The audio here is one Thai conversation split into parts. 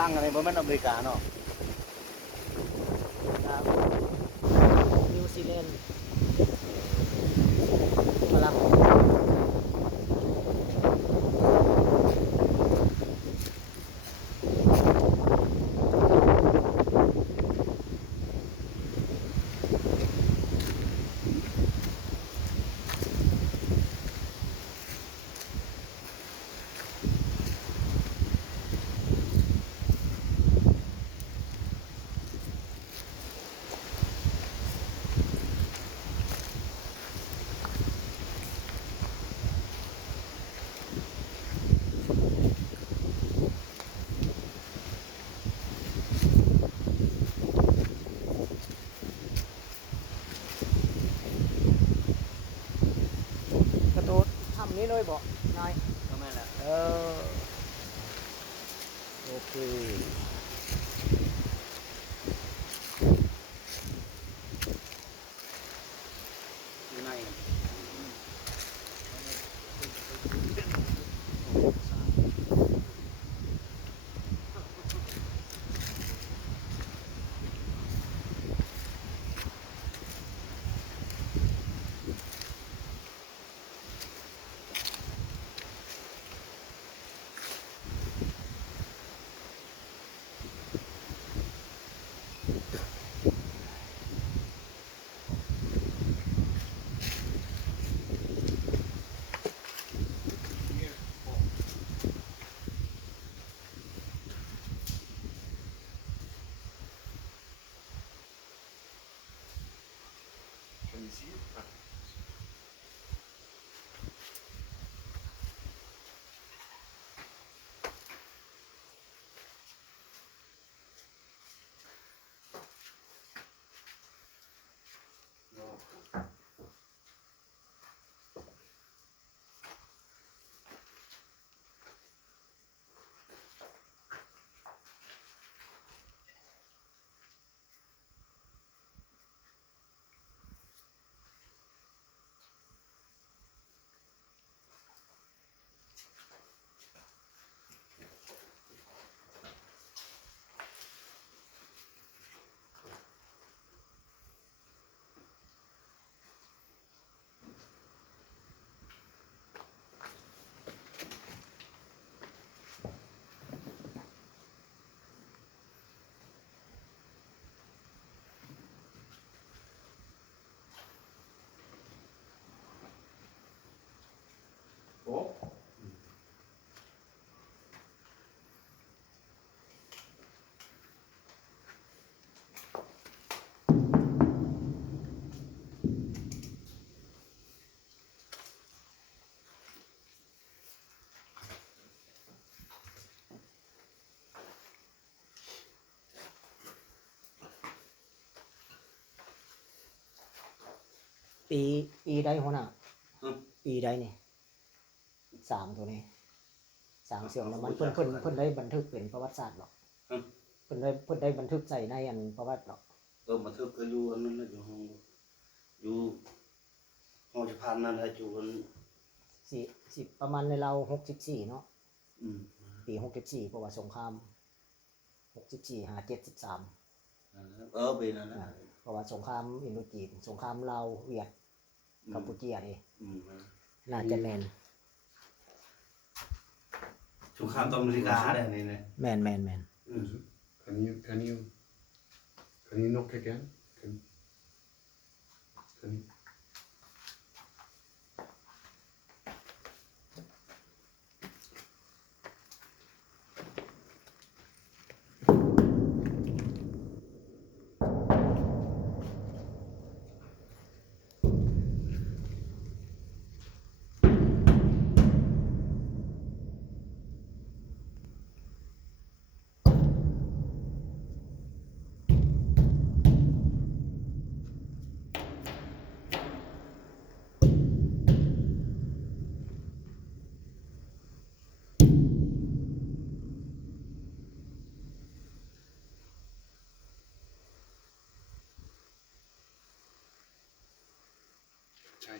ลังอะไรบ่แม่นอเมริกาเนาะนิวซีแลนด์ฝรั่งกระโดดทำนี้เลยบอกนาย ก็แม่นแหละ เออโอเคอยู่ในโอ้ ปีใดหัวหน้า อืม ปีใดนี่สร้างตัวนี้สร้างเสื่อมน้ำมันเพิ่นได้บันทึกเป็นประวัติศาสตร์หรอก อืม เพิ่นได้บันทึกใส่ในอันประวัติหรอก มาทึกก็อยู่อันนั้นแหละอยู่ห้องอยู่ห้องสะพานนั่นแหละอยู่อัน สิประมาณในเรา64เนาะ อืม ปี64เพราะว่าสงคราม64 5 73 นั่นแหละปีนั้นแหละ เพราะว่าสงครามอินโดจีนสงครามลาวเวียดกัมพูชีนี่ อืม น่าจะแม่น สงครามตอนอเมริกาได้นี่นะ แม่น อืม Can you knock again? Can you?ใช่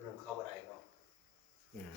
เริ่มเข้าบ่ได้เนาะ อืม